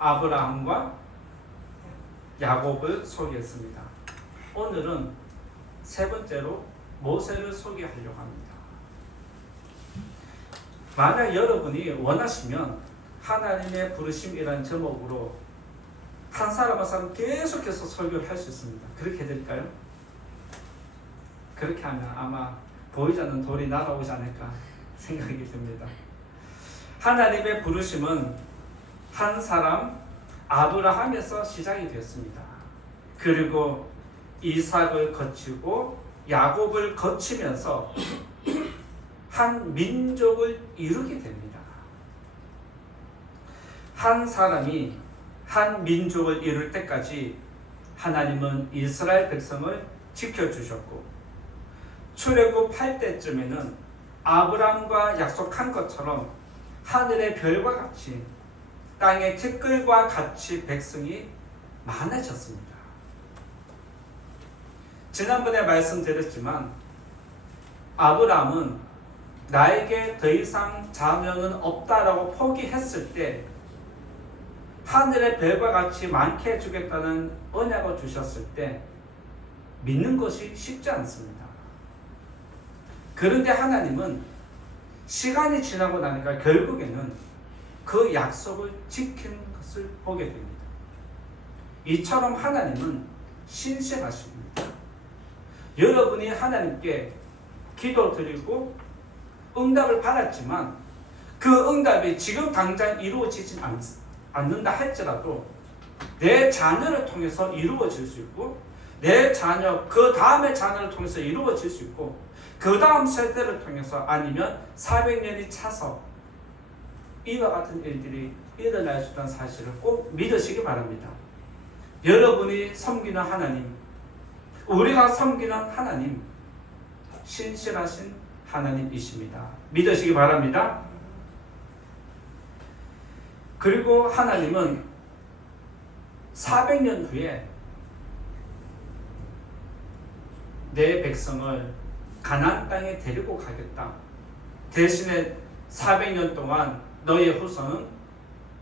아브라함과 야곱을 소개했습니다. 오늘은 세 번째로 모세를 소개하려고 합니다. 만약 여러분이 원하시면 하나님의 부르심이라는 제목으로 한 사람 한 사람 계속해서 설교를 할 수 있습니다. 그렇게 해드릴까요? 그렇게 하면 아마 보이지 않는 돌이 날아오지 않을까 생각이 듭니다. 하나님의 부르심은 한 사람 아브라함에서 시작이 되었습니다. 그리고 이삭을 거치고 야곱을 거치면서 한 민족을 이루게 됩니다. 한 사람이 한 민족을 이룰 때까지 하나님은 이스라엘 백성을 지켜주셨고 출애굽 8때쯤에는 아브라함과 약속한 것처럼 하늘의 별과 같이 땅의 티끌과 같이 백성이 많아졌습니다. 지난번에 말씀드렸지만 아브라함은 나에게 더 이상 자녀는 없다라고 포기했을 때 하늘의 별과 같이 많게 해주겠다는 언약을 주셨을 때 믿는 것이 쉽지 않습니다. 그런데 하나님은 시간이 지나고 나니까 결국에는 그 약속을 지킨 것을 보게 됩니다. 이처럼 하나님은 신실하십니다. 여러분이 하나님께 기도드리고 응답을 받았지만 그 응답이 지금 당장 이루어지지 않는다 할지라도 내 자녀를 통해서 이루어질 수 있고 내 자녀 그 다음의 자녀를 통해서 이루어질 수 있고 그 다음 세대를 통해서 아니면 400년이 차서 이와 같은 일들이 일어날 수 있다는 사실을 꼭 믿으시기 바랍니다. 여러분이 섬기는 하나님, 우리가 섬기는 하나님, 신실하신 하나님이십니다. 믿으시기 바랍니다. 그리고 하나님은 400년 후에 내 백성을 가나안 땅에 데리고 가겠다. 대신에 400년 동안 너의 후손은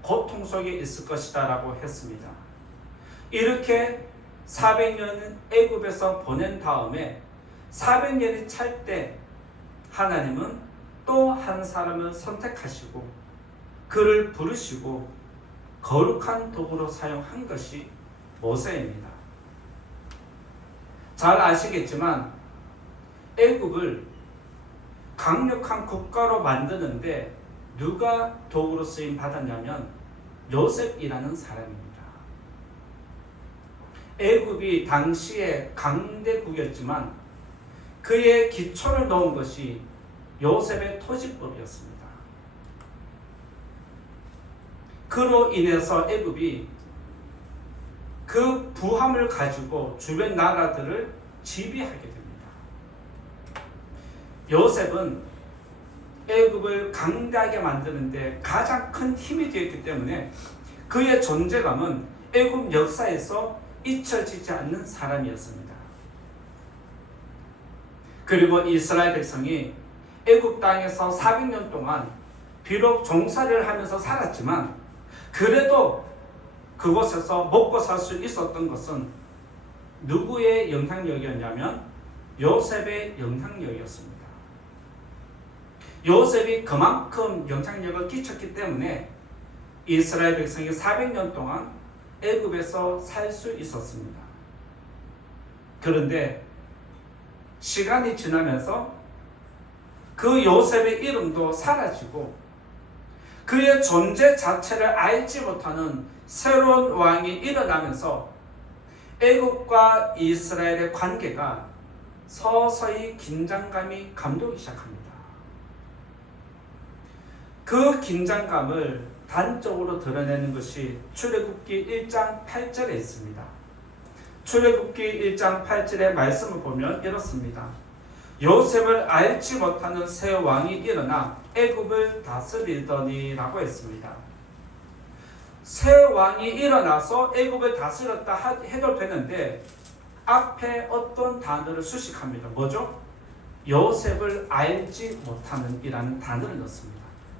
고통 속에 있을 것이다 라고 했습니다. 이렇게 400년은 애굽에서 보낸 다음에 400년이 찰 때 하나님은 또 한 사람을 선택하시고 그를 부르시고 거룩한 도구로 사용한 것이 모세입니다. 잘 아시겠지만 애굽을 강력한 국가로 만드는데 누가 도구로 쓰임 받았냐면 요셉이라는 사람입니다. 애굽이 당시에 강대국이었지만 그의 기초를 놓은 것이 요셉의 토지법이었습니다. 그로 인해서 애굽이 그 부함을 가지고 주변 나라들을 지배하게 됩니다. 요셉은 애굽을 강대하게 만드는데 가장 큰 힘이 되었기 때문에 그의 존재감은 애굽 역사에서 잊혀지지 않는 사람이었습니다. 그리고 이스라엘 백성이 애굽 땅에서 400년 동안 비록 종살이를 하면서 살았지만 그래도 그곳에서 먹고 살 수 있었던 것은 누구의 영향력이었냐면 요셉의 영향력이었습니다. 요셉이 그만큼 영향력을 끼쳤기 때문에 이스라엘 백성이 400년 동안 애굽에서 살 수 있었습니다. 그런데 시간이 지나면서 그 요셉의 이름도 사라지고 그의 존재 자체를 알지 못하는 새로운 왕이 일어나면서 애굽과 이스라엘의 관계가 서서히 긴장감이 감도기 시작합니다. 그 긴장감을 단적으로 드러내는 것이 출애굽기 1장 8절에 있습니다. 출애굽기 1장 8절의 말씀을 보면 이렇습니다. 요셉을 알지 못하는 새 왕이 일어나 애굽을 다스리더니 라고 했습니다. 새 왕이 일어나서 애굽을 다스렸다 해도 되는데 앞에 어떤 단어를 수식합니다. 뭐죠? 요셉을 알지 못하는 이라는 단어를 넣습니다.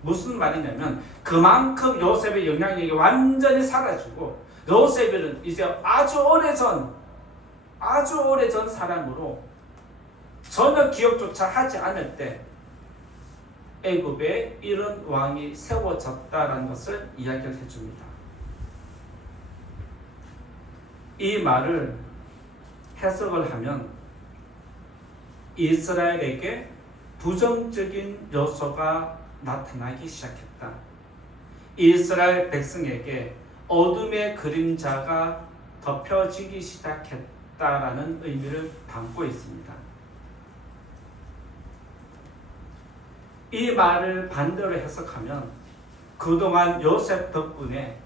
무슨 말이냐면 그만큼 요셉의 영향력이 완전히 사라지고 요셉은 이제 아주 오래전 사람으로 전혀 기억조차 하지 않을 때 애굽에 이런 왕이 세워졌다라는 것을 이야기를 해줍니다. 이 말을 해석을 하면 이스라엘에게 부정적인 요소가 나타나기 시작했다. 이스라엘 백성에게 어둠의 그림자가 덮여지기 시작했다라는 의미를 담고 있습니다. 이 말을 반대로 해석하면 그동안 요셉 덕분에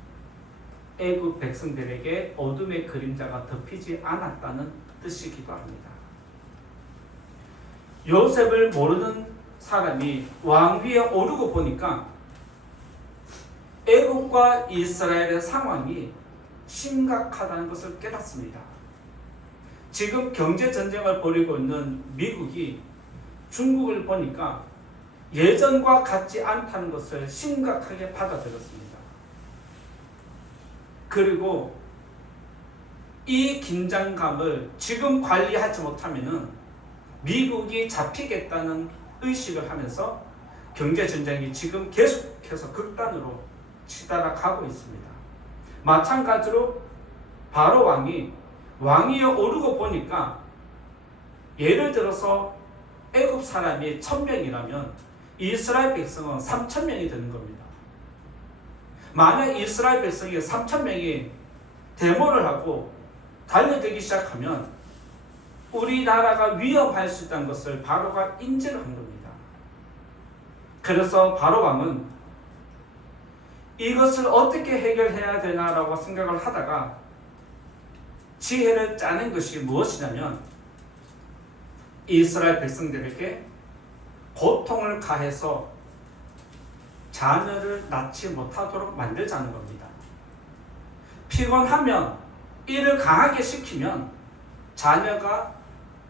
애굽 백성들에게 어둠의 그림자가 덮이지 않았다는 뜻이기도 합니다. 요셉을 모르는 사람이 왕위에 오르고 보니까 애굽과 이스라엘의 상황이 심각하다는 것을 깨닫습니다. 지금 경제전쟁을 벌이고 있는 미국이 중국을 보니까 예전과 같지 않다는 것을 심각하게 받아들였습니다. 그리고 이 긴장감을 지금 관리하지 못하면 미국이 잡히겠다는 의식을 하면서 경제전쟁이 지금 계속해서 극단으로 치달아가고 있습니다. 마찬가지로 바로 왕위에 오르고 보니까 예를 들어서 애굽 사람이 1000명이라면 이스라엘 백성은 3000명이 되는 겁니다. 만약 이스라엘 백성이 3000명이 데모를 하고 달려들기 시작하면 우리나라가 위험할 수 있다는 것을 바로가 인지를 한 겁니다. 그래서 바로 왕은 이것을 어떻게 해결해야 되나라고 생각을 하다가 지혜를 짜낸 것이 무엇이냐면 이스라엘 백성들에게 고통을 가해서 자녀를 낳지 못하도록 만들자는 겁니다. 피곤하면 이를 강하게 시키면 자녀가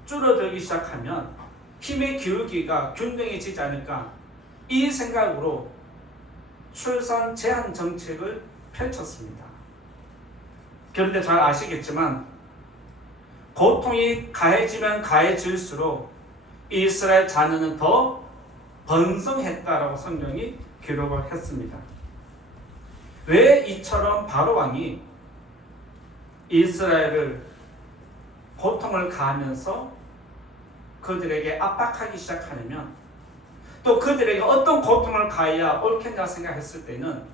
줄어들기 시작하면 힘의 기울기가 균등해지지 않을까, 이 생각으로 출산 제한 정책을 펼쳤습니다. 그런데 잘 아시겠지만 고통이 가해지면 가해질수록 이스라엘 자녀는 더 번성했다라고 성경이 기록을 했습니다. 왜 이처럼 바로 왕이 이스라엘을 고통을 가하면서 그들에게 압박하기 시작하냐면, 또 그들에게 어떤 고통을 가해야 옳겠냐 생각했을 때는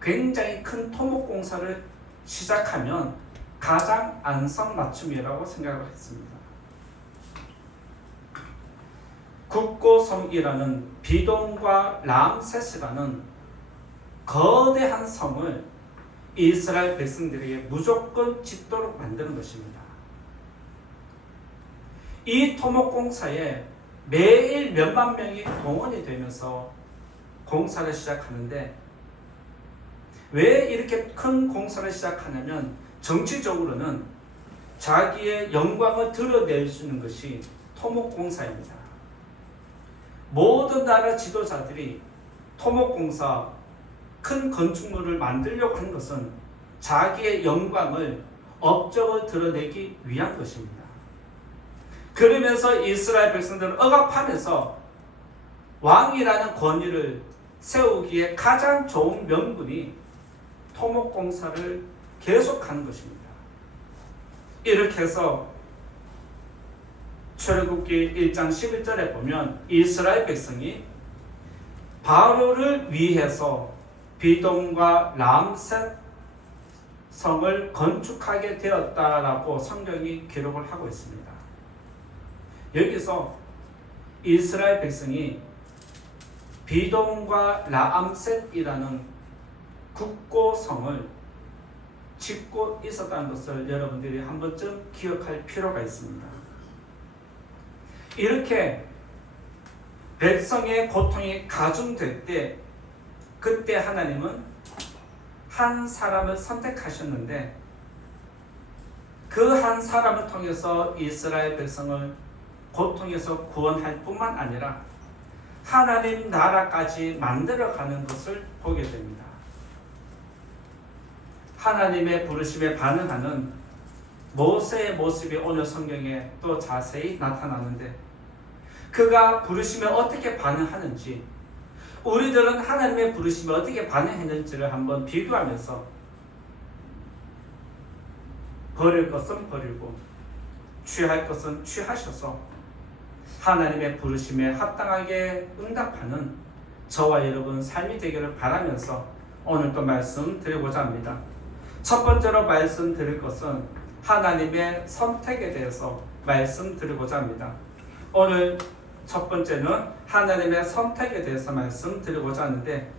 굉장히 큰 토목공사를 시작하면 가장 안성맞춤이라고 생각을 했습니다. 국고성이라는 비돔과 람셋이라는 거대한 성을 이스라엘 백성들에게 무조건 짓도록 만드는 것입니다. 이 토목공사에 매일 몇만 명이 동원이 되면서 공사를 시작하는데, 왜 이렇게 큰 공사를 시작하냐면 정치적으로는 자기의 영광을 드러낼 수 있는 것이 토목공사입니다. 모든 나라 지도자들이 토목공사, 큰 건축물을 만들려고 하는 것은 자기의 영광을, 업적을 드러내기 위한 것입니다. 그러면서 이스라엘 백성들은 억압하면서 왕이라는 권위를 세우기에 가장 좋은 명분이 토목공사를 계속하는 것입니다. 이렇게 해서 출애굽기 1장 11절에 보면 이스라엘 백성이 바로를 위해서 비돔과 람셋 성을 건축하게 되었다라고 성경이 기록을 하고 있습니다. 여기서 이스라엘 백성이 비돔과 람셋이라는 국고성을 짓고 있었다는 것을 여러분들이 한 번쯤 기억할 필요가 있습니다. 이렇게 백성의 고통이 가중될 때, 그때 하나님은 한 사람을 선택하셨는데 그 한 사람을 통해서 이스라엘 백성을 고통에서 구원할 뿐만 아니라 하나님 나라까지 만들어가는 것을 보게 됩니다. 하나님의 부르심에 반응하는 모세의 모습이 오늘 성경에 또 자세히 나타나는데, 그가 부르심에 어떻게 반응하는지, 우리들은 하나님의 부르심에 어떻게 반응했는지를 한번 비교하면서 버릴 것은 버리고 취할 것은 취하셔서 하나님의 부르심에 합당하게 응답하는 저와 여러분 삶이 되기를 바라면서 오늘 또 말씀 드리고자 합니다. 첫 번째로 말씀 드릴 것은 하나님의 선택에 대해서 말씀 드리고자 합니다. 오늘 첫 번째는 하나님의 선택에 대해서 말씀 드리고자 하는데,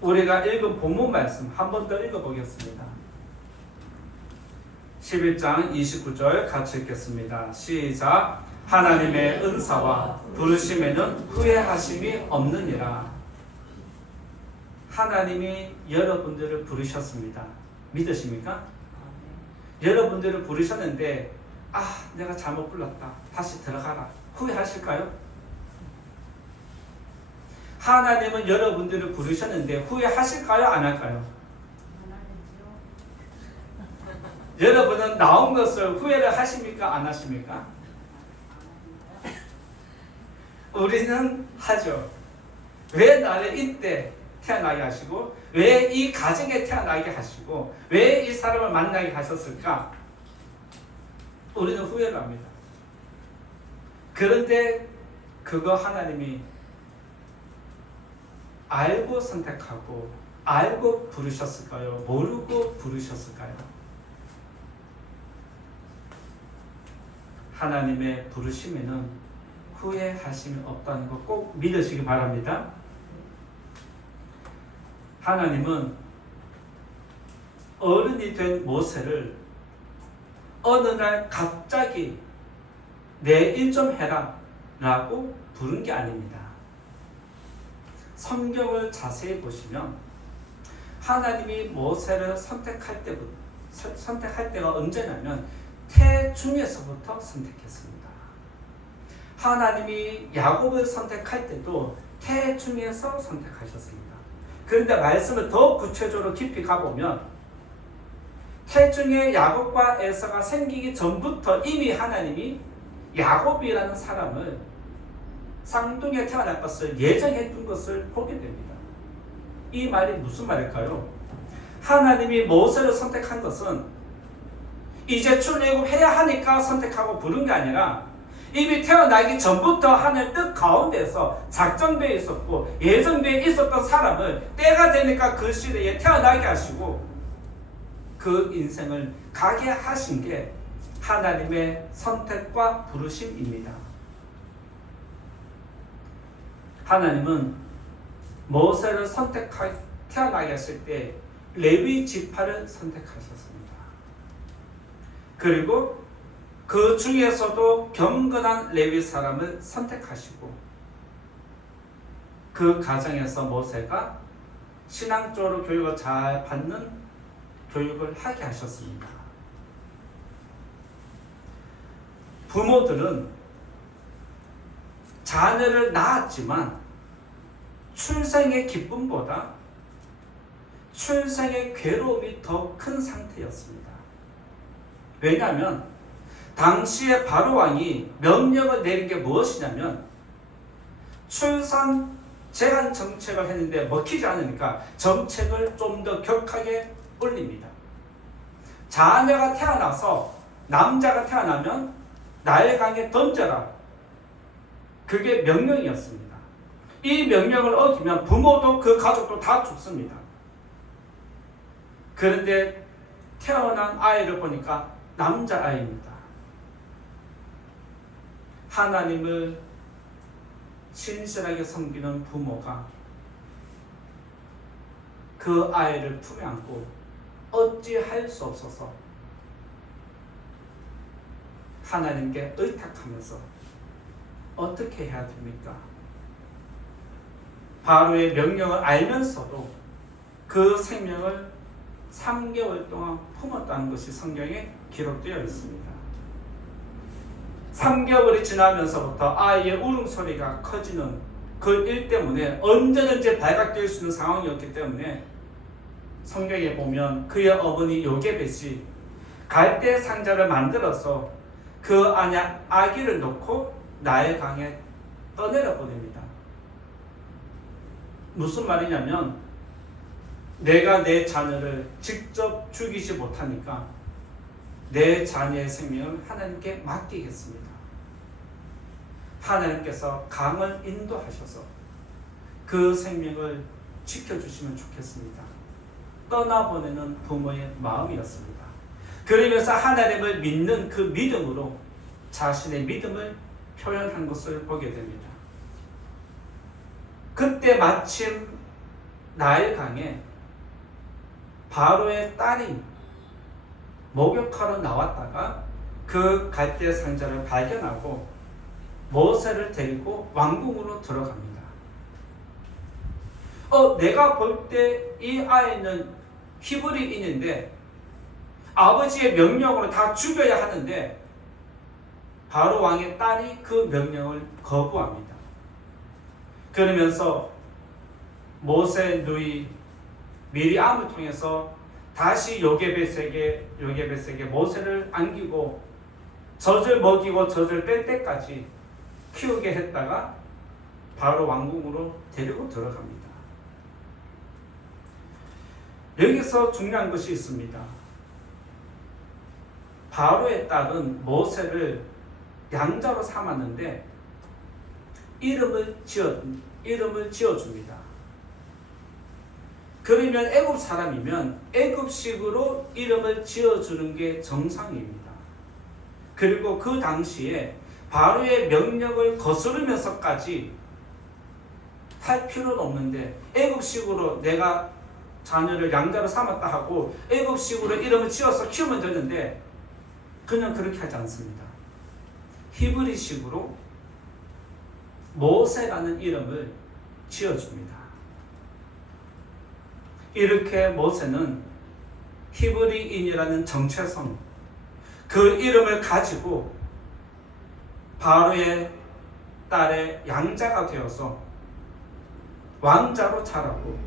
우리가 읽은 본문 말씀 한 번 더 읽어보겠습니다. 11장 29절 같이 읽겠습니다. 시작. 하나님의 은사와 부르심에는 후회하심이 없느니라. 하나님이 여러분들을 부르셨습니다. 믿으십니까? 여러분들을 부르셨는데 내가 잘못 불렀다, 다시 들어가라, 후회하실까요? 하나님은 여러분들을 부르셨는데 후회하실까요? 안 할까요? 여러분은 나온 것을 후회를 하십니까? 안 하십니까? 우리는 하죠. 왜 나를 이때 태어나게 하시고, 왜 이 가정에 태어나게 하시고, 왜 이 사람을 만나게 하셨을까? 우리는 후회를 합니다. 그런데 그거 하나님이 알고 선택하고 알고 부르셨을까요? 모르고 부르셨을까요? 하나님의 부르심에는 후회하심이 없다는 거 꼭 믿으시기 바랍니다. 하나님은 어른이 된 모세를 어느 날 갑자기 내 일 좀 해라 라고 부른 게 아닙니다. 성경을 자세히 보시면 하나님이 모세를 선택할 때가 언제냐면 태중에서부터 선택했습니다. 하나님이 야곱을 선택할 때도 태중에서 선택하셨습니다. 그런데 말씀을 더 구체적으로 깊이 가보면 태중에 야곱과 에서가 생기기 전부터 이미 하나님이 야곱이라는 사람을 쌍둥이에 태어날 것을 예정해 둔 것을 보게 됩니다. 이 말이 무슨 말일까요? 하나님이 모세를 선택한 것은 이제 출애굽해야 하니까 선택하고 부른 게 아니라 이미 태어나기 전부터 하늘 뜻 가운데서 작정되어 있었고 예정되어 있었던 사람을 때가 되니까 그 시대에 태어나게 하시고 그 인생을 가게 하신 게 하나님의 선택과 부르심입니다. 하나님은 모세를 태어나게 하실 때 레위 지파를 선택하셨습니다. 그리고 그 중에서도 경건한 레위 사람을 선택하시고 그 가정에서 모세가 신앙적으로 교육을 잘 받는 교육을 하게 하셨습니다. 부모들은 자녀를 낳았지만 출생의 기쁨보다 출생의 괴로움이 더 큰 상태였습니다. 왜냐하면 당시에 바로왕이 명령을 내린 게 무엇이냐면 출산 제한 정책을 했는데 먹히지 않으니까 정책을 좀 더 격하게 올립니다. 자녀가 태어나서 남자가 태어나면 나일강에 던져라. 그게 명령이었습니다. 이 명령을 어기면 부모도 그 가족도 다 죽습니다. 그런데 태어난 아이를 보니까 남자아이입니다. 하나님을 신실하게 섬기는 부모가 그 아이를 품에 안고 어찌할 수 없어서 하나님께 의탁하면서 어떻게 해야 됩니까? 바로의 명령을 알면서도 그 생명을 3개월 동안 품었다는 것이 성경에 기록되어 있습니다. 3개월이 지나면서부터 아이의 울음소리가 커지는 그 일 때문에 언제든지 발각될 수 있는 상황이었기 때문에 성경에 보면 그의 어머니 요게벳이 갈대 상자를 만들어서 그 안에 아기를 넣고 나일 강에 떠내려 보냅니다. 무슨 말이냐면 내가 내 자녀를 직접 죽이지 못하니까 내 자녀의 생명을 하나님께 맡기겠습니다. 하나님께서 강을 인도하셔서 그 생명을 지켜주시면 좋겠습니다. 떠나보내는 부모의 마음이었습니다. 그러면서 하나님을 믿는 그 믿음으로 자신의 믿음을 표현한 것을 보게 됩니다. 그때 마침 나일 강에 바로의 딸이 목욕하러 나왔다가 그 갈대 상자를 발견하고 모세를 데리고 왕궁으로 들어갑니다. 내가 볼 때 이 아이는 히브리인인데 아버지의 명령으로 다 죽여야 하는데 바로 왕의 딸이 그 명령을 거부합니다. 그러면서 모세 누이 미리암을 통해서 다시 요게벳에게 모세를 안기고 젖을 먹이고 젖을 뺄 때까지 키우게 했다가 바로 왕궁으로 데리고 들어갑니다. 여기서 중요한 것이 있습니다. 바로의 딸은 모세를 양자로 삼았는데 이름을 지어줍니다. 그러면 애굽 사람이면 애굽식으로 이름을 지어주는 게 정상입니다. 그리고 그 당시에 바로의 명령을 거스르면서까지 할 필요는 없는데 애굽식으로 내가 자녀를 양자로 삼았다 하고 애굽식으로 이름을 지어서 키우면 되는데 그냥 그렇게 하지 않습니다. 히브리식으로 모세라는 이름을 지어줍니다. 이렇게 모세는 히브리인이라는 정체성, 그 이름을 가지고 바로의 딸의 양자가 되어서 왕자로 자라고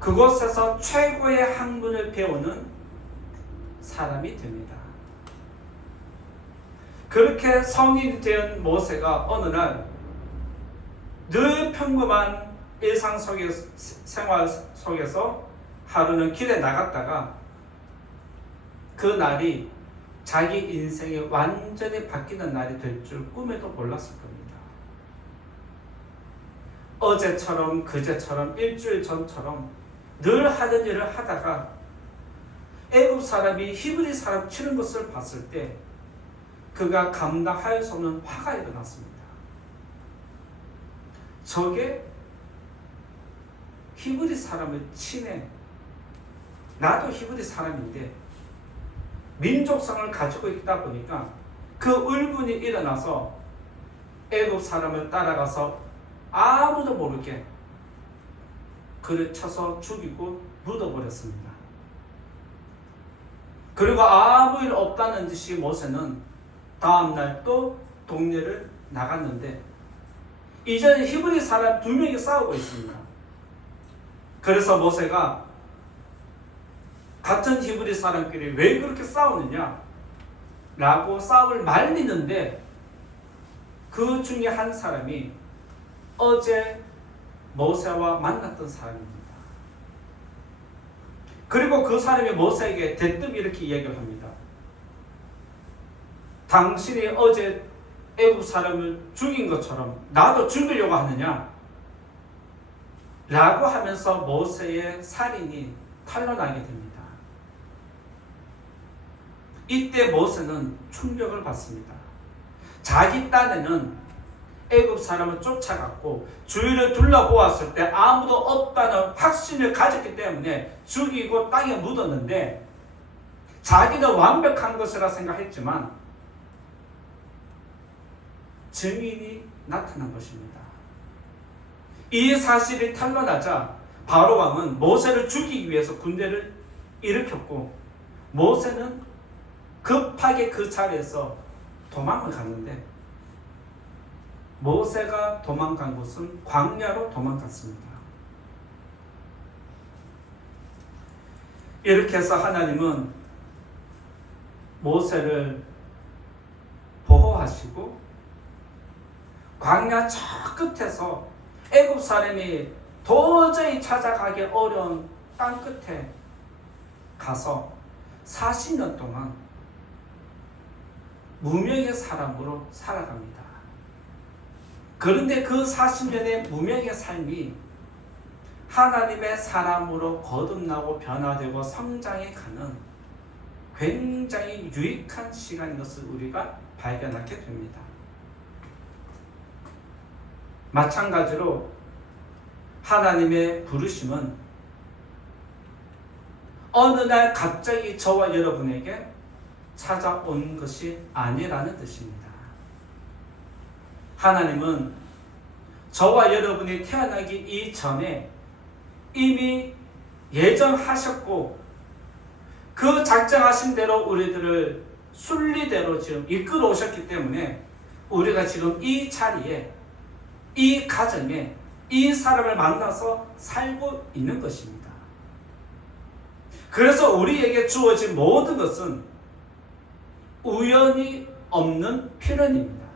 그곳에서 최고의 학문을 배우는 사람이 됩니다. 그렇게 성인이 된 모세가 어느 날 늘 평범한 일상 생활 속에서 하루는 길에 나갔다가 그 날이 자기 인생이 완전히 바뀌는 날이 될 줄 꿈에도 몰랐을 겁니다. 어제처럼 그제처럼 일주일 전처럼 늘 하던 일을 하다가 애굽 사람이 히브리 사람 치는 것을 봤을 때 그가 감당할 수 없는 화가 일어났습니다. 저게 히브리 사람을 치네. 나도 히브리 사람인데 민족성을 가지고 있다 보니까 그 울분이 일어나서 애굽 사람을 따라가서 아무도 모르게 그를 쳐서 죽이고 묻어버렸습니다. 그리고 아무 일 없다는 듯이 모세는 다음날 또 동네를 나갔는데 이제는 히브리 사람 2명이 싸우고 있습니다. 그래서 모세가 같은 히브리 사람끼리 왜 그렇게 싸우느냐 라고 싸움을 말리는데 그 중에 한 사람이 어제 모세와 만났던 사람입니다. 그리고 그 사람이 모세에게 대뜸 이렇게 이야기를 합니다. 당신이 어제 애굽 사람을 죽인 것처럼 나도 죽이려고 하느냐? 라고 하면서 모세의 살인이 탄로나게 됩니다. 이때 모세는 충격을 받습니다. 자기 딴에는 애굽 사람을 쫓아갔고 주위를 둘러보았을 때 아무도 없다는 확신을 가졌기 때문에 죽이고 땅에 묻었는데 자기는 완벽한 것이라 생각했지만 증인이 나타난 것입니다. 이 사실이 탄로나자 바로 왕은 모세를 죽이기 위해서 군대를 일으켰고 모세는 급하게 그 자리에서 도망을 갔는데 모세가 도망간 곳은 광야로 도망갔습니다. 이렇게 해서 하나님은 모세를 보호하시고 광야 저 끝에서 애굽 사람이 도저히 찾아가기 어려운 땅 끝에 가서 40년 동안 무명의 사람으로 살아갑니다. 그런데 그 40년의 무명의 삶이 하나님의 사람으로 거듭나고 변화되고 성장해가는 굉장히 유익한 시간인 것을 우리가 발견하게 됩니다. 마찬가지로 하나님의 부르심은 어느 날 갑자기 저와 여러분에게 찾아온 것이 아니라는 뜻입니다. 하나님은 저와 여러분이 태어나기 이전에 이미 예정하셨고 그 작정하신 대로 우리들을 순리대로 지금 이끌어 오셨기 때문에 우리가 지금 이 자리에, 이 가정에, 이 사람을 만나서 살고 있는 것입니다. 그래서 우리에게 주어진 모든 것은 우연이 없는 필연입니다.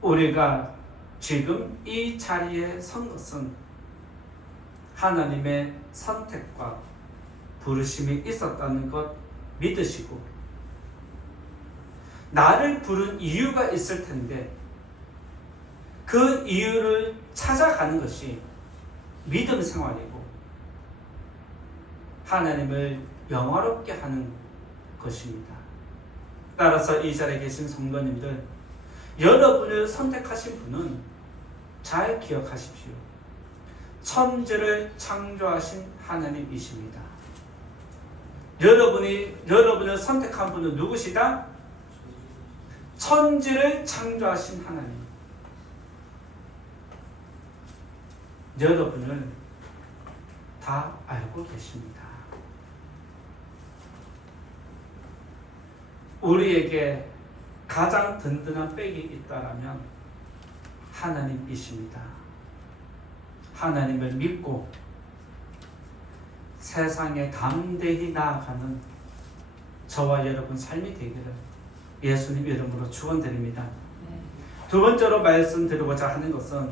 우리가 지금 이 자리에 선 것은 하나님의 선택과 부르심이 있었다는 것 믿으시고, 나를 부른 이유가 있을 텐데 그 이유를 찾아가는 것이 믿음 생활이고 하나님을 영화롭게 하는 것입니다. 따라서 이 자리에 계신 성도님들, 여러분을 선택하신 분은 잘 기억하십시오. 천지를 창조하신 하나님이십니다. 여러분을 선택한 분은 누구시다? 천지를 창조하신 하나님. 여러분을 다 알고 계십니다. 우리에게 가장 든든한 백이 있다라면 하나님이십니다. 하나님을 믿고 세상에 담대히 나아가는 저와 여러분 삶이 되기를 예수님 이름으로 축원드립니다. 두 번째로 말씀드리고자 하는 것은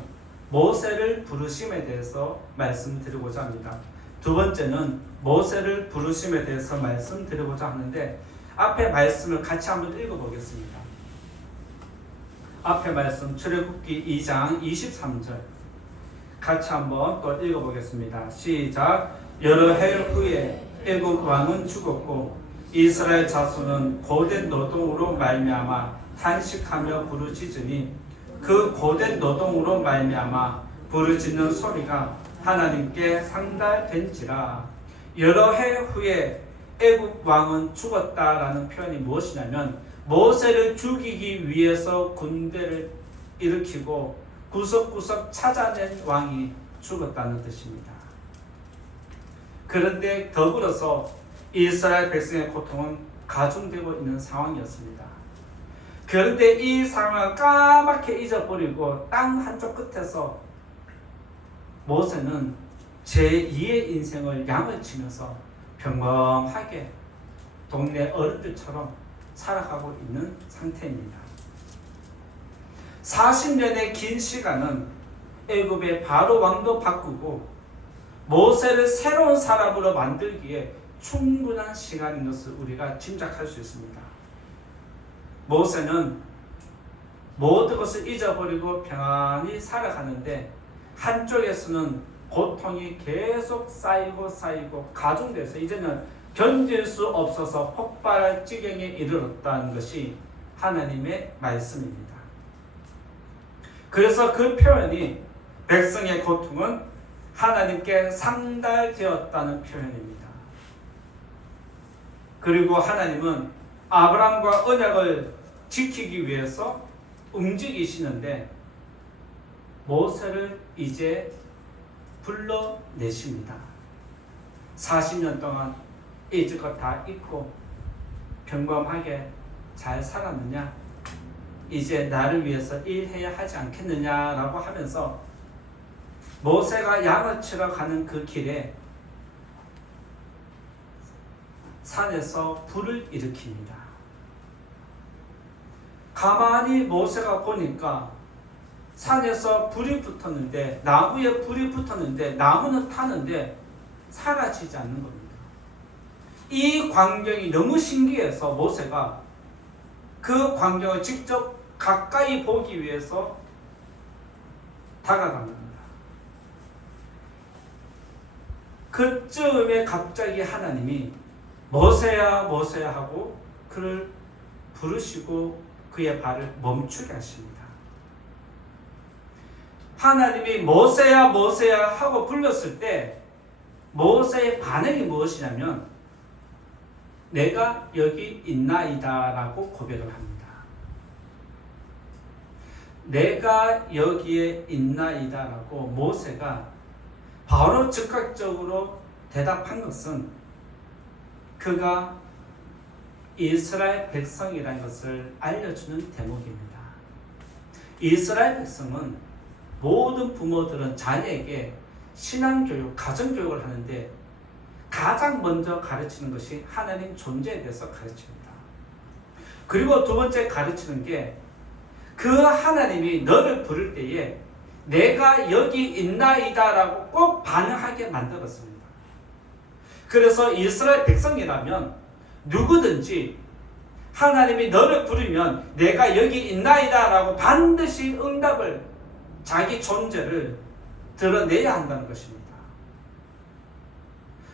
모세를 부르심에 대해서 말씀드리고자 합니다. 두 번째는 모세를 부르심에 대해서 말씀드리고자 하는데, 앞에 말씀을 같이 한번 읽어보겠습니다. 앞에 말씀 출애굽기 2장 23절 같이 한번 또 읽어보겠습니다. 시작. 여러 해 후에 애굽 왕은 죽었고 이스라엘 자손은 고된 노동으로 말미암아 탄식하며 부르짖으니 그 고된 노동으로 말미암아 부르짖는 소리가 하나님께 상달된지라. 여러 해 후에 애굽 왕은 죽었다라는 표현이 무엇이냐면, 모세를 죽이기 위해서 군대를 일으키고 구석구석 찾아낸 왕이 죽었다는 뜻입니다. 그런데 더불어서 이스라엘 백성의 고통은 가중되고 있는 상황이었습니다. 그런데 이 상황을 까맣게 잊어버리고 땅 한쪽 끝에서 모세는 제2의 인생을 양을 치면서 평범하게 동네 어른들처럼 살아가고 있는 상태입니다. 40년의 긴 시간은 애굽의 바로 왕도 바꾸고 모세를 새로운 사람으로 만들기에 충분한 시간인 것을 우리가 짐작할 수 있습니다. 모세는 모든 것을 잊어버리고 평안히 살아가는데 한쪽에서는 고통이 계속 쌓이고 가중돼서 이제는 견딜 수 없어서 폭발할 지경에 이르렀다는 것이 하나님의 말씀입니다. 그래서 그 표현이 백성의 고통은 하나님께 상달되었다는 표현입니다. 그리고 하나님은 아브라함과 언약을 지키기 위해서 움직이시는데 모세를 이제 불러내십니다. 40년 동안 잊을 것 다 잊고 평범하게 잘 살았느냐? 이제 나를 위해서 일해야 하지 않겠느냐라고 하면서 모세가 양을 치러 가는 그 길에 산에서 불을 일으킵니다. 가만히 모세가 보니까 산에서 불이 붙었는데, 나무에 불이 붙었는데 나무는 타는데 사라지지 않는 겁니다. 이 광경이 너무 신기해서 모세가 그 광경을 직접 가까이 보기 위해서 다가간 겁니다. 그쯤에 갑자기 하나님이 모세야 모세야 하고 그를 부르시고 그의 발을 멈추게 하십니다. 하나님이 모세야 모세야 하고 불렀을 때 모세의 반응이 무엇이냐면 내가 여기 있나이다 라고 고백을 합니다. 내가 여기에 있나이다 라고 모세가 바로 즉각적으로 대답한 것은 그가 이스라엘 백성이라는 것을 알려주는 대목입니다. 이스라엘 백성은 모든 부모들은 자녀에게 신앙교육, 가정교육을 하는데 가장 먼저 가르치는 것이 하나님 존재에 대해서 가르칩니다. 그리고 두 번째 가르치는 게 그 하나님이 너를 부를 때에 내가 여기 있나이다 라고 꼭 반응하게 만들었습니다. 그래서 이스라엘 백성이라면 누구든지 하나님이 너를 부르면 내가 여기 있나이다 라고 반드시 응답을, 자기 존재를 드러내야 한다는 것입니다.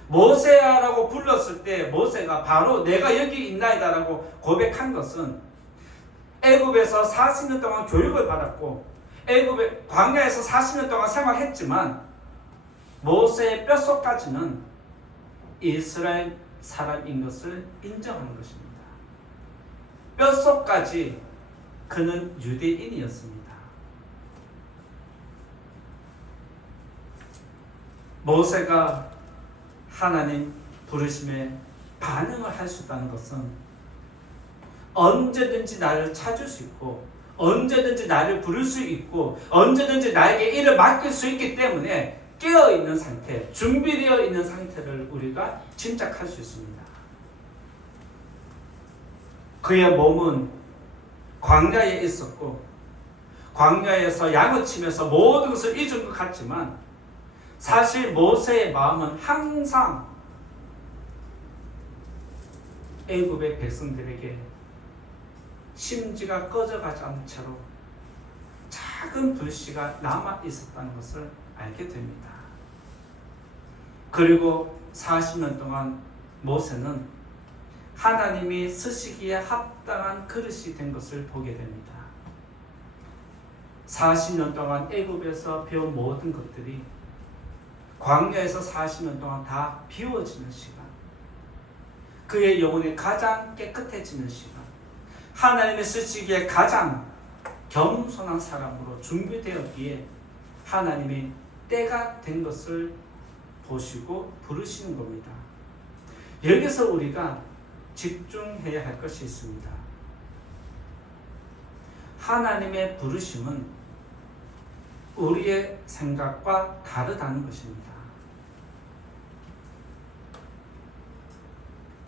모세야 라고 불렀을 때 모세가 바로 내가 여기 있나이다 라고 고백한 것은 애굽에서 40년 동안 교육을 받았고 애굽의 광야에서 40년 동안 생활했지만 모세의 뼛속까지는 이스라엘 사람인 것을 인정하는 것입니다. 뼛속까지 그는 유대인이었습니다. 모세가 하나님 부르심에 반응을 할 수 있다는 것은 언제든지 나를 찾을 수 있고 언제든지 나를 부를 수 있고 언제든지 나에게 일을 맡길 수 있기 때문에 깨어있는 상태, 준비되어 있는 상태를 우리가 짐작할 수 있습니다. 그의 몸은 광야에 있었고 광야에서 양을 치면서 모든 것을 잊은 것 같지만 사실 모세의 마음은 항상 애굽의 백성들에게 심지가 꺼져가지 않은 채로 작은 불씨가 남아 있었다는 것을 알게 됩니다. 그리고 40년 동안 모세는 하나님이 쓰시기에 합당한 그릇이 된 것을 보게 됩니다. 40년 동안 애굽에서 배운 모든 것들이 광야에서 40년 동안 다 비워지는 시간, 그의 영혼이 가장 깨끗해지는 시간, 하나님의 쓰시기에 가장 겸손한 사람으로 준비되었기에 하나님이 때가 된 것을 보시고 부르시는 겁니다. 여기서 우리가 집중해야 할 것이 있습니다. 하나님의 부르심은 우리의 생각과 다르다는 것입니다.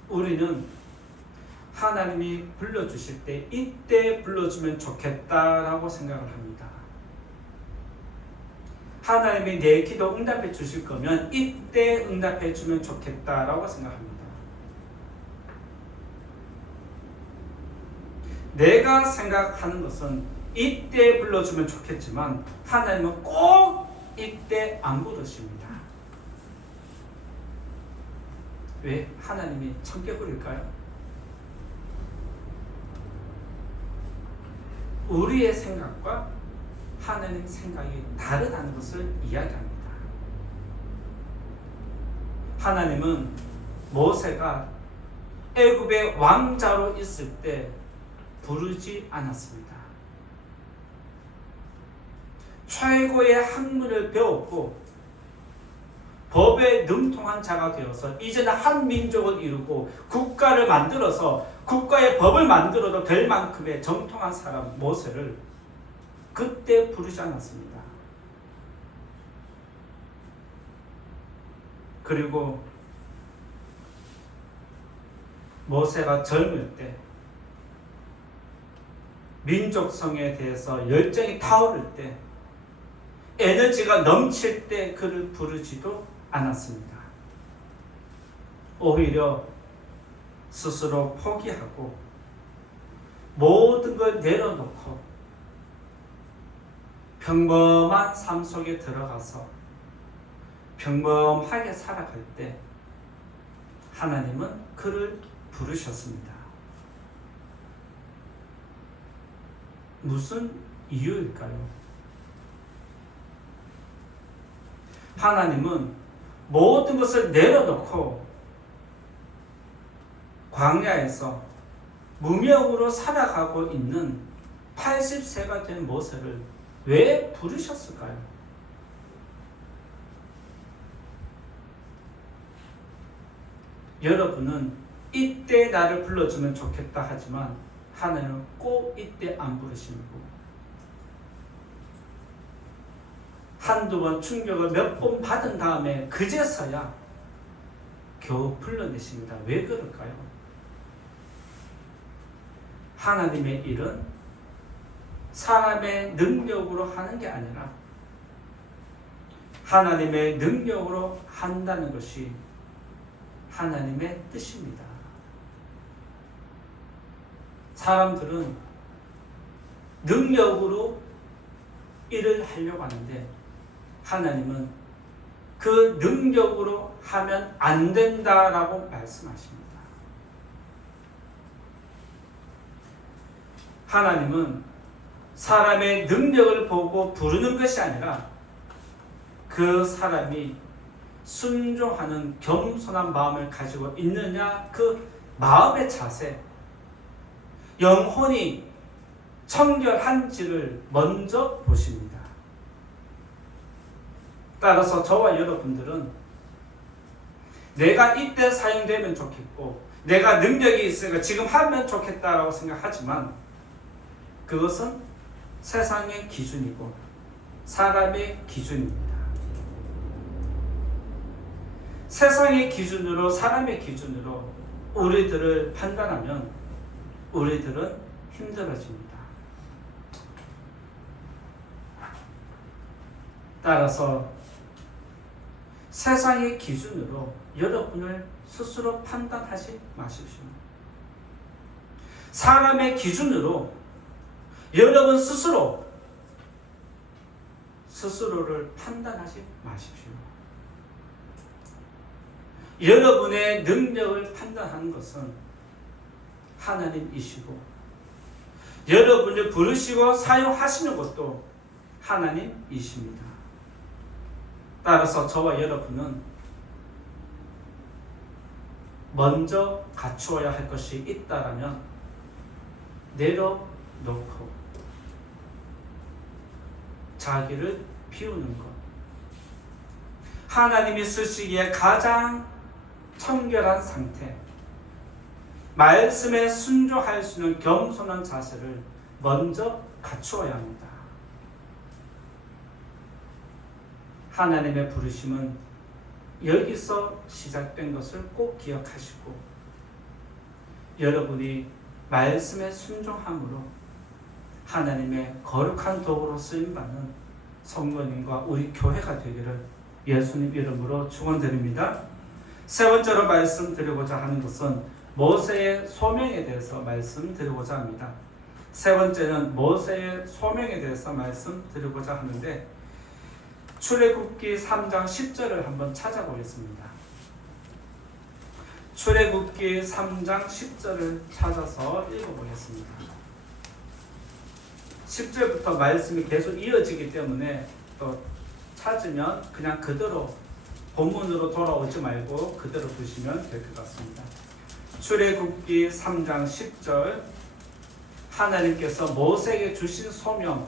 우리는 하나님이 불러주실 때 이때 불러주면 좋겠다라고 생각을 합니다. 하나님이 내 기도 응답해 주실 거면 이때 응답해 주면 좋겠다라고 생각합니다. 내가 생각하는 것은 이때 불러주면 좋겠지만 하나님은 꼭 이때 안 부르십니다. 왜? 하나님이 청개구리일까요? 우리의 생각과 하나님 생각이 다르다는 것을 이야기합니다. 하나님은 모세가 애굽의 왕자로 있을 때 부르지 않았습니다. 최고의 학문을 배웠고 법에 능통한 자가 되어서 이제는 한 민족을 이루고 국가를 만들어서 국가의 법을 만들어도 될 만큼의 정통한 사람 모세를 그때 부르지 않았습니다. 그리고 모세가 젊을 때 민족성에 대해서 열정이 타오를 때 에너지가 넘칠 때 그를 부르지도 않았습니다. 오히려 스스로 포기하고 모든 걸 내려놓고 평범한 삶 속에 들어가서 평범하게 살아갈 때 하나님은 그를 부르셨습니다. 무슨 이유일까요? 하나님은 모든 것을 내려놓고 광야에서 무명으로 살아가고 있는 80세가 된 모세를 왜 부르셨을까요? 여러분은 이때 나를 불러주면 좋겠다 하지만 하나님은 꼭 이때 안 부르시고 한두 번 충격을 몇 번 받은 다음에 그제서야 겨우 불러내십니다. 왜 그럴까요? 하나님의 일은 사람의 능력으로 하는 게 아니라 하나님의 능력으로 한다는 것이 하나님의 뜻입니다. 사람들은 능력으로 일을 하려고 하는데 하나님은 그 능력으로 하면 안 된다라고 말씀하십니다. 하나님은 사람의 능력을 보고 부르는 것이 아니라 그 사람이 순종하는 겸손한 마음을 가지고 있느냐, 그 마음의 자세, 영혼이 청결한지를 먼저 보십니다. 따라서 저와 여러분들은 내가 이때 사용되면 좋겠고 내가 능력이 있으니까 지금 하면 좋겠다라고 생각하지만 그것은 세상의 기준이고 사람의 기준입니다. 세상의 기준으로 사람의 기준으로 우리들을 판단하면 우리들은 힘들어집니다. 따라서 세상의 기준으로 여러분을 스스로 판단하지 마십시오. 사람의 기준으로 여러분 스스로를 판단하지 마십시오. 여러분의 능력을 판단하는 것은 하나님이시고 여러분을 부르시고 사용하시는 것도 하나님이십니다. 따라서 저와 여러분은 먼저 갖추어야 할 것이 있다라면 내려놓고 자기를 비우는 것, 하나님이 쓰시기에 가장 청결한 상태, 말씀에 순종할 수 있는 겸손한 자세를 먼저 갖추어야 합니다. 하나님의 부르심은 여기서 시작된 것을 꼭 기억하시고 여러분이 말씀에 순종함으로 하나님의 거룩한 도구로 쓰임받는 성도님과 우리 교회가 되기를 예수님 이름으로 축원드립니다. 세 번째로 말씀드리고자 하는 것은 모세의 소명에 대해서 말씀드리고자 합니다. 세 번째는 모세의 소명에 대해서 말씀드리고자 하는데 출애굽기 3장 10절을 한번 찾아보겠습니다. 출애굽기 3장 10절을 찾아서 읽어보겠습니다. 10절부터 말씀이 계속 이어지기 때문에 또 찾으면 그냥 그대로 본문으로 돌아오지 말고 그대로 보시면 될 것 같습니다. 출애굽기 3장 10절 하나님께서 모세에게 주신 소명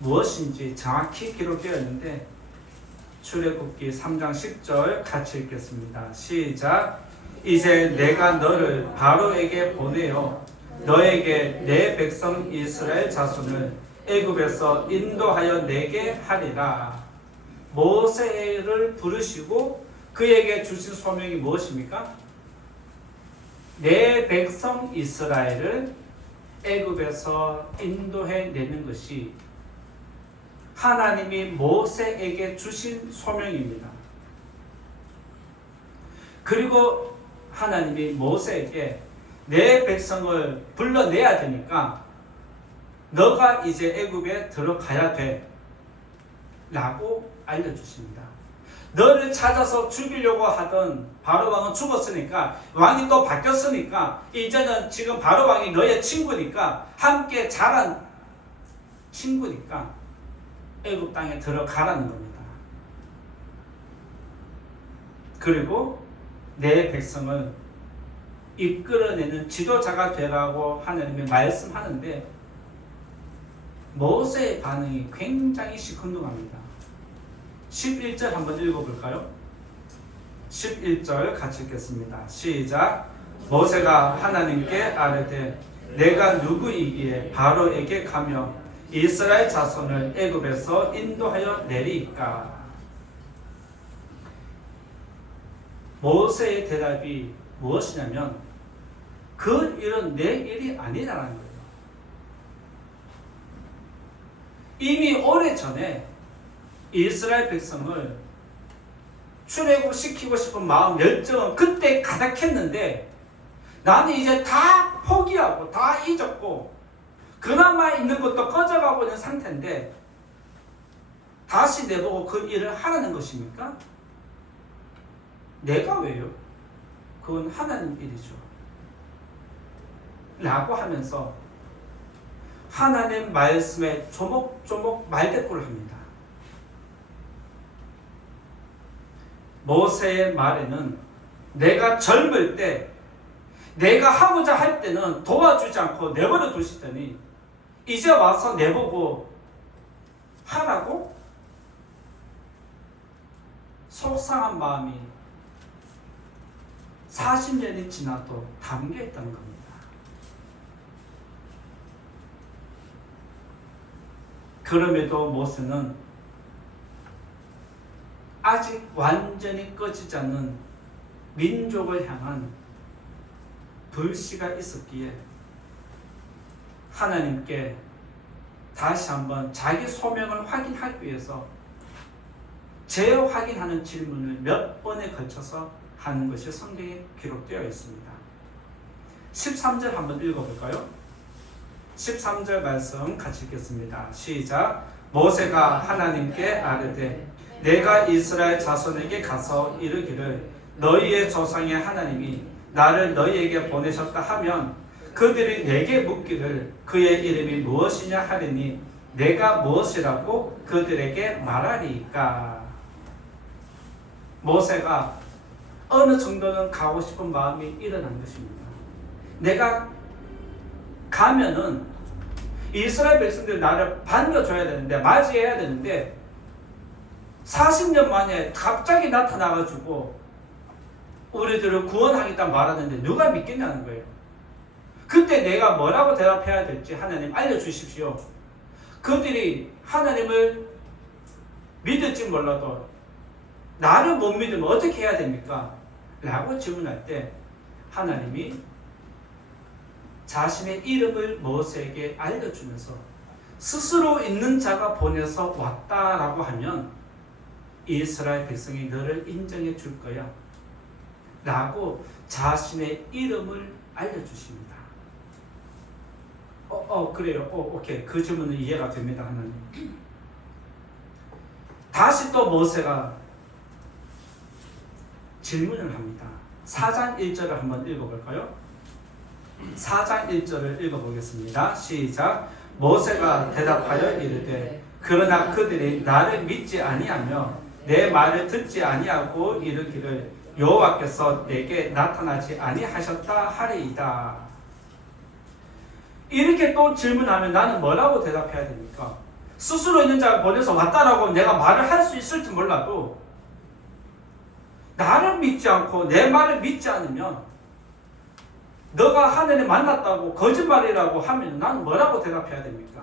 무엇인지 정확히 기록되어 있는데 출애굽기 3장 10절 같이 읽겠습니다. 시작. 이제 내가 너를 바로에게 보내어 너에게 내 백성 이스라엘 자손을 애굽에서 인도하여 내게 하리라. 모세를 부르시고 그에게 주신 소명이 무엇입니까? 내 백성 이스라엘을 애굽에서 인도해 내는 것이 하나님이 모세에게 주신 소명입니다. 그리고 하나님이 모세에게 내 백성을 불러내야 되니까 너가 이제 애굽에 들어가야 돼 라고 알려주십니다. 너를 찾아서 죽이려고 하던 바로왕은 죽었으니까, 왕이 또 바뀌었으니까 이제는 지금 바로왕이 너의 친구니까, 함께 자란 친구니까 애굽 땅에 들어가라는 겁니다. 그리고 내 백성을 이끌어내는 지도자가 되라고 하나님이 말씀하는데 모세의 반응이 굉장히 시큰둥합니다. 11절 한번 읽어볼까요? 11절 같이 읽겠습니다. 시작. 모세가 하나님께 아뢰되 내가 누구이기에 바로에게 가며 이스라엘 자손을 애굽에서 인도하여 내리이까? 모세의 대답이 무엇이냐면 그 일은 내 일이 아니라는 거예요. 이미 오래전에 이스라엘 백성을 출애굽시키고 싶은 마음 열정은 그때 가득했는데 나는 이제 다 포기하고 다 잊었고 그나마 있는 것도 꺼져가고 있는 상태인데 다시 내보고 그 일을 하라는 것입니까? 내가 왜요? 그건 하나님 일이죠. 라고 하면서 하나님 말씀에 조목조목 말대꾸를 합니다. 모세의 말에는 내가 젊을 때 내가 하고자 할 때는 도와주지 않고 내버려 두시더니 이제 와서 내보고 하라고? 속상한 마음이 40년이 지나도 담겨 있다는 겁니다. 그럼에도 모세는 아직 완전히 꺼지지 않는 민족을 향한 불씨가 있었기에 하나님께 다시 한번 자기 소명을 확인하기 위해서 재확인하는 질문을 몇 번에 걸쳐서 하는 것이 성경에 기록되어 있습니다. 13절 한번 읽어볼까요? 13절 말씀 같이 읽겠습니다. 시작. 모세가 하나님께 아뢰되 내가 이스라엘 자손에게 가서 이르기를 너희의 조상의 하나님이 나를 너희에게 보내셨다 하면 그들이 내게 묻기를 그의 이름이 무엇이냐 하리니 내가 무엇이라고 그들에게 말하리까? 모세가 어느 정도는 가고 싶은 마음이 일어난 것입니다. 내가 가면은 이스라엘 백성들이 나를 반겨줘야 되는데 맞이해야 되는데 40년 만에 갑자기 나타나가지고 우리들을 구원하겠다 말하는데 누가 믿겠냐는 거예요. 그때 내가 뭐라고 대답해야 될지 하나님 알려주십시오. 그들이 하나님을 믿을지 몰라도 나를 못 믿으면 어떻게 해야 됩니까? 라고 질문할 때 하나님이 자신의 이름을 모세에게 알려주면서 스스로 있는 자가 보내서 왔다라고 하면 이스라엘 백성이 너를 인정해 줄 거야 라고 자신의 이름을 알려주십니다. 그래요. 오케이. 그 질문은 이해가 됩니다. 하나님. 다시 또 모세가 질문을 합니다. 4장 1절을 한번 읽어볼까요? 4장 1절을 읽어보겠습니다. 시작. 모세가 대답하여 이르되 그러나 그들이 나를 믿지 아니하며 내 말을 듣지 아니하고 이르기를 여호와께서 내게 나타나지 아니하셨다 하리이다. 이렇게 또 질문하면 나는 뭐라고 대답해야 됩니까? 스스로 있는 자가 보내서 왔다라고 내가 말을 할 수 있을지 몰라도 나를 믿지 않고 내 말을 믿지 않으면 너가 하늘에 만났다고 거짓말이라고 하면 나는 뭐라고 대답해야 됩니까?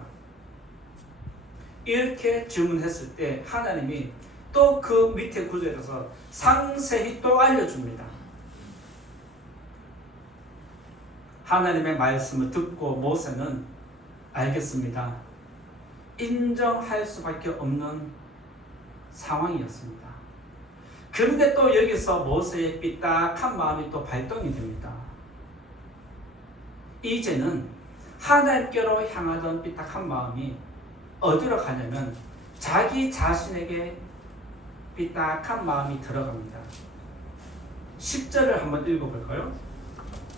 이렇게 질문했을 때 하나님이 또 그 밑에 구절에서 상세히 또 알려줍니다. 하나님의 말씀을 듣고 모세는 알겠습니다. 인정할 수밖에 없는 상황이었습니다. 그런데 또 여기서 모세의 삐딱한 마음이 또 발동이 됩니다. 이제는 하나님께로 향하던 삐딱한 마음이 어디로 가냐면 자기 자신에게 삐딱한 마음이 들어갑니다. 10절을 한번 읽어볼까요?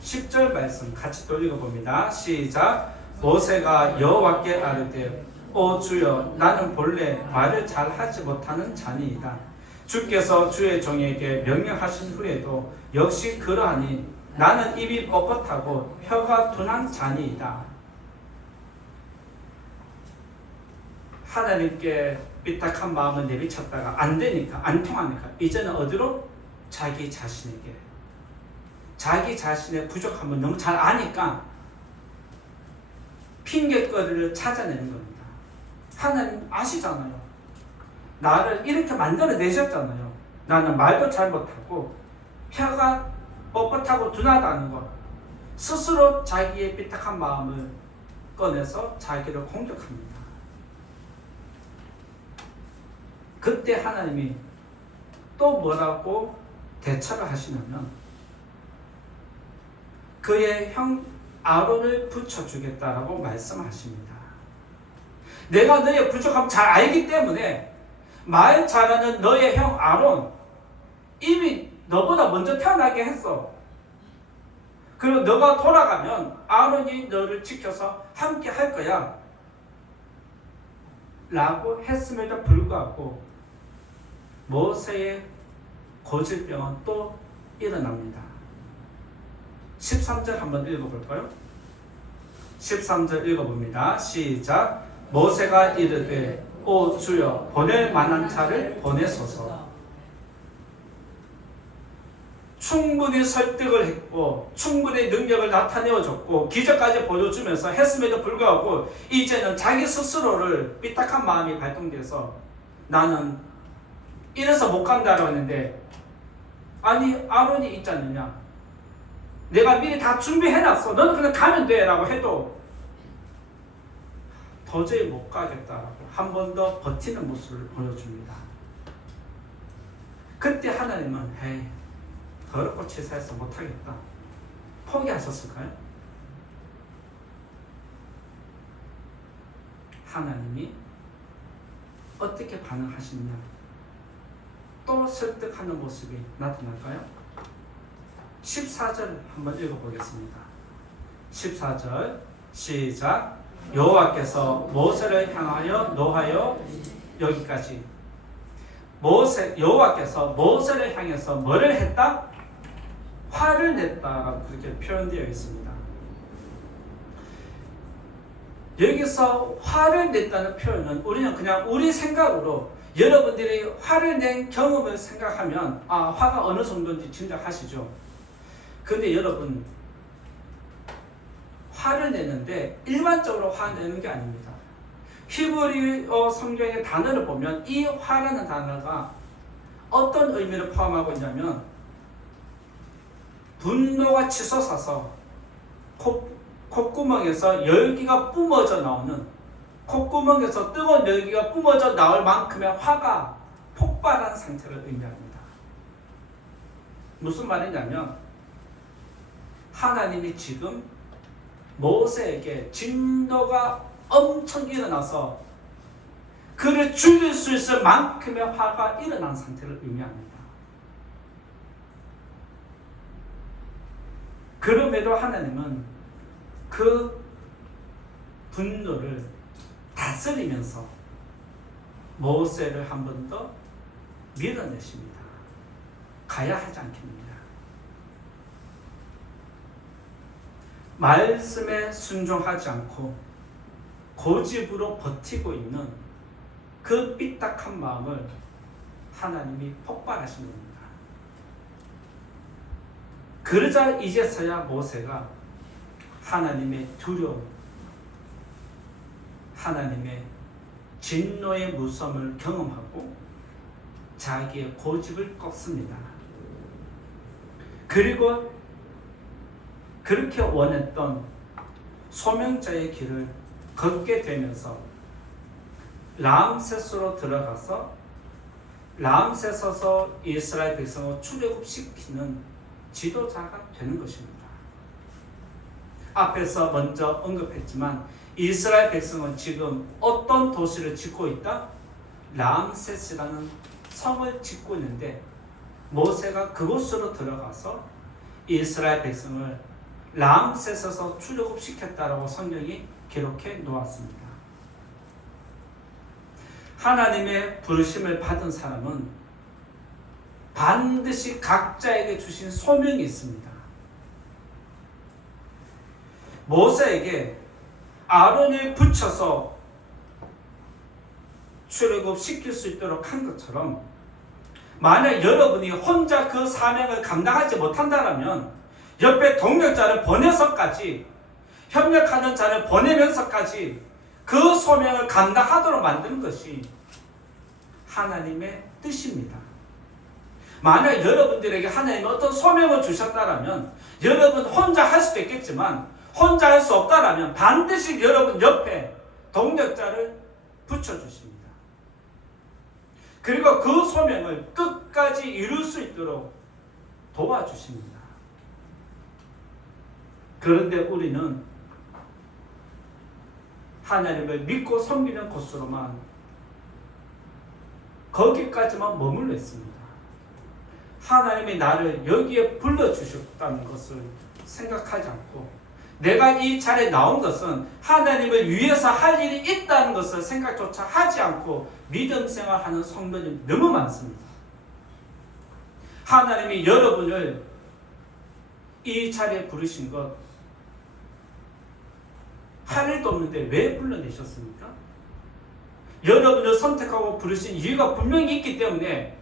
10절 말씀 같이 또 읽어봅니다. 시작. 모세가 여호와께 아뢰되 오 주여 나는 본래 말을 잘하지 못하는 자니이다. 주께서 주의 종에게 명령하신 후에도 역시 그러하니 나는 입이 뻣뻣하고 혀가 둔한 자니이다. 하나님께 삐딱한 마음을 내비쳤다가 안 되니까 안 통하니까 이제는 어디로? 자기 자신에게. 자기 자신의 부족함을 너무 잘 아니까 핑계거리를 찾아내는 겁니다. 하나님 아시잖아요. 나를 이렇게 만들어내셨잖아요. 나는 말도 잘 못하고 혀가 뻣뻣하고 둔하다는 것. 스스로 자기의 삐딱한 마음을 꺼내서 자기를 공격합니다. 그때 하나님이 또 뭐라고 대처를 하시냐면 그의 형 아론을 붙여주겠다라고 말씀하십니다. 내가 너의 부족함 잘 알기 때문에 말 잘하는 너의 형 아론 이미 너보다 먼저 태어나게 했어. 그리고 너가 돌아가면 아론이 너를 지켜서 함께 할 거야 라고 했음에도 불구하고 모세의 고질병은 또 일어납니다. 13절 한번 읽어볼까요? 13절 읽어봅니다. 시작. 모세가 이르되 오 주여 보낼 만한 자를 보내소서. 충분히 설득을 했고 충분히 능력을 나타내어줬고 기적까지 보여주면서 했음에도 불구하고 이제는 자기 스스로를 삐딱한 마음이 발동돼서 나는 이래서 못 간다고 했는데 아니 아론이 있지 않느냐, 내가 미리 다 준비해놨어, 너는 그냥 가면 돼 라고 해도 도저히 못 가겠다라고 한 번 더 버티는 모습을 보여줍니다. 그때 하나님은 에이 더럽고 치사해서 못하겠다 포기하셨을까요? 하나님이 어떻게 반응하시느냐, 또 설득하는 모습이 나타날까요? 14절 한번 읽어보겠습니다. 14절 시작. 여호와께서 모세를 향하여 노하여 여기까지. 여호와께서 모세를 향해서 뭐를 했다? 화를 냈다라고 그렇게 표현되어 있습니다. 여기서 화를 냈다는 표현은 우리는 그냥 우리 생각으로 여러분들이 화를 낸 경험을 생각하면 화가 어느 정도인지 짐작하시죠. 그런데 여러분 화를 내는데 일반적으로 화내는 게 아닙니다. 히브리어 성경의 단어를 보면 이 화라는 단어가 어떤 의미를 포함하고 있냐면 분노가 치솟아서 콧구멍에서 열기가 뿜어져 나오는, 콧구멍에서 뜨거운 열기가 뿜어져 나올 만큼의 화가 폭발한 상태를 의미합니다. 무슨 말이냐면 하나님이 지금 모세에게 진노가 엄청 일어나서 그를 죽일 수 있을 만큼의 화가 일어난 상태를 의미합니다. 그럼에도 하나님은 그 분노를 다스리면서 모세를 한 번 더 밀어내십니다. 가야 하지 않겠느냐. 말씀에 순종하지 않고 고집으로 버티고 있는 그 삐딱한 마음을 하나님이 폭발하신 겁니다. 그러자 이제서야 모세가 하나님의 두려움, 하나님의 진노의 무서움을 경험하고 자기의 고집을 꺾습니다. 그리고 그렇게 원했던 소명자의 길을 걷게 되면서 람세스로 들어가서 람세서서 이스라엘 백성을 출애굽시키는 지도자가 되는 것입니다. 앞에서 먼저 언급했지만 이스라엘 백성은 지금 어떤 도시를 짓고 있다? 람세스라는 성을 짓고 있는데 모세가 그곳으로 들어가서 이스라엘 백성을 람세서서 출애굽시켰다라고 성경이 기록해 놓았습니다. 하나님의 부르심을 받은 사람은 반드시 각자에게 주신 소명이 있습니다. 모세에게 아론을 붙여서 출애굽시킬 수 있도록 한 것처럼 만약 여러분이 혼자 그 사명을 감당하지 못한다면 옆에 동력자를 보내서까지 협력하는 자를 보내면서까지 그 소명을 감당하도록 만드는 것이 하나님의 뜻입니다. 만약 여러분들에게 하나님이 어떤 소명을 주셨다면 여러분 혼자 할 수도 있겠지만 혼자 할 수 없다면 반드시 여러분 옆에 동력자를 붙여주십니다. 그리고 그 소명을 끝까지 이룰 수 있도록 도와주십니다. 그런데 우리는 하나님을 믿고 섬기는 곳으로만 거기까지만 머물러 있습니다. 하나님이 나를 여기에 불러주셨다는 것을 생각하지 않고 내가 이 자리에 나온 것은 하나님을 위해서 할 일이 있다는 것을 생각조차 하지 않고 믿음 생활하는 성도들이 너무 많습니다. 하나님이 여러분을 이 자리에 부르신 것 할 일도 없는데 왜 불러내셨습니까? 여러분을 선택하고 부르신 이유가 분명히 있기 때문에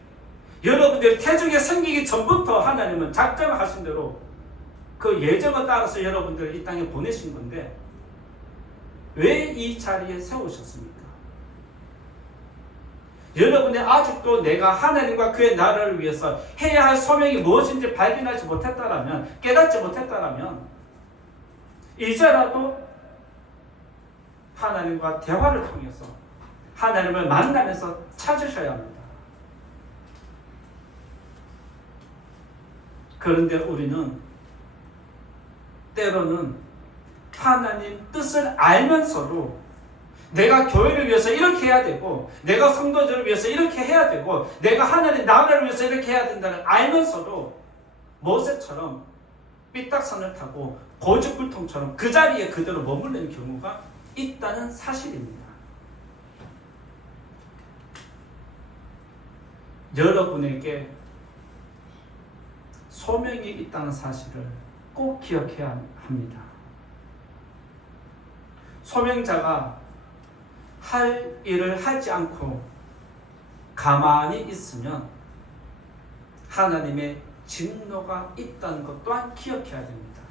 여러분들 태중에 생기기 전부터 하나님은 작정하신 대로 그 예정을 따라서 여러분들을 이 땅에 보내신 건데 왜 이 자리에 세우셨습니까? 여러분이 아직도 내가 하나님과 그의 나라를 위해서 해야 할 소명이 무엇인지 발견하지 못했다라면, 깨닫지 못했다라면 이제라도 하나님과 대화를 통해서 하나님을 만나면서 찾으셔야 합니다. 그런데 우리는 때로는 하나님 뜻을 알면서도 내가 교회를 위해서 이렇게 해야 되고 내가 성도들을 위해서 이렇게 해야 되고 내가 하나님 나라를 위해서 이렇게 해야 된다는 알면서도 모세처럼 삐딱선을 타고 고집불통처럼 그 자리에 그대로 머무르는 경우가 있다는 사실입니다. 여러분에게 소명이 있다는 사실을 꼭 기억해야 합니다. 소명자가 할 일을 하지 않고 가만히 있으면 하나님의 진노가 있다는 것 또한 기억해야 됩니다.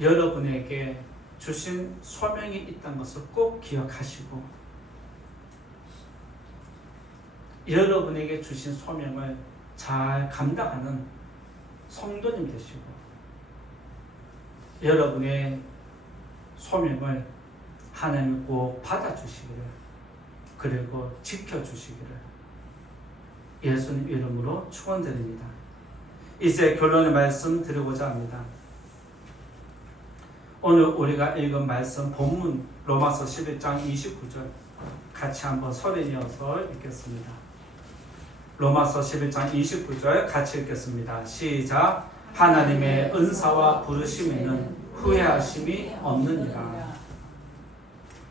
여러분에게 주신 소명이 있다는 것을 꼭 기억하시고 여러분에게 주신 소명을 잘 감당하는 성도님 되시고 여러분의 소명을 하나님이 꼭 받아주시기를 그리고 지켜주시기를 예수님 이름으로 축원드립니다. 이제 결론의 말씀 드리고자 합니다. 오늘 우리가 읽은 말씀 본문 로마서 11장 29절 같이 한번 소리내어서 읽겠습니다. 로마서 11장 29절 같이 읽겠습니다. 시작. 하나님의 은사와 부르심에는 후회하심이 없느니라.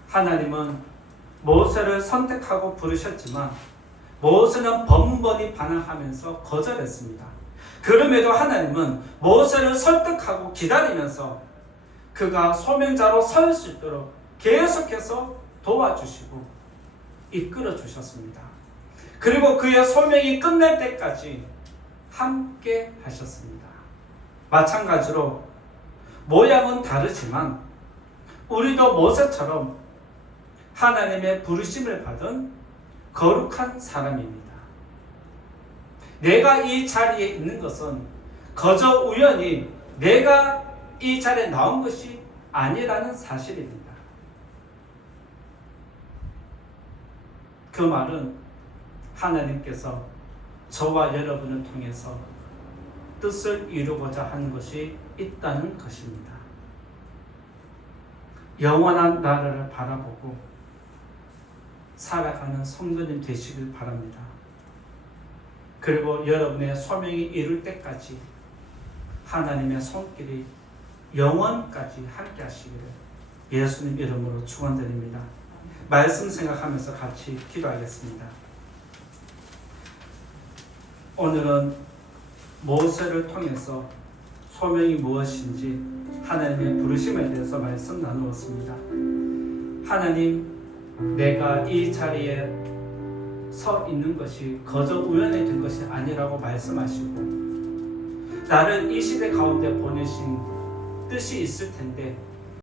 하나님은 모세를 선택하고 부르셨지만 모세는 번번이 반항하면서 거절했습니다. 그럼에도 하나님은 모세를 설득하고 기다리면서 그가 소명자로 설 수 있도록 계속해서 도와주시고 이끌어 주셨습니다. 그리고 그의 소명이 끝날 때까지 함께 하셨습니다. 마찬가지로 모양은 다르지만 우리도 모세처럼 하나님의 부르심을 받은 거룩한 사람입니다. 내가 이 자리에 있는 것은 거저 우연히 내가 이 자리에 나온 것이 아니라는 사실입니다. 그 말은 하나님께서 저와 여러분을 통해서 뜻을 이루고자 하는 것이 있다는 것입니다. 영원한 나라를 바라보고 살아가는 성도님 되시길 바랍니다. 그리고 여러분의 소명이 이룰 때까지 하나님의 손길이 영원까지 함께 하시기를 예수님 이름으로 축원드립니다. 말씀 생각하면서 같이 기도하겠습니다. 오늘은 모세를 통해서 소명이 무엇인지 하나님의 부르심에 대해서 말씀 나누었습니다. 하나님, 내가 이 자리에 서 있는 것이 거저 우연히 된 것이 아니라고 말씀하시고 나를 이 시대 가운데 보내신 뜻이 있을 텐데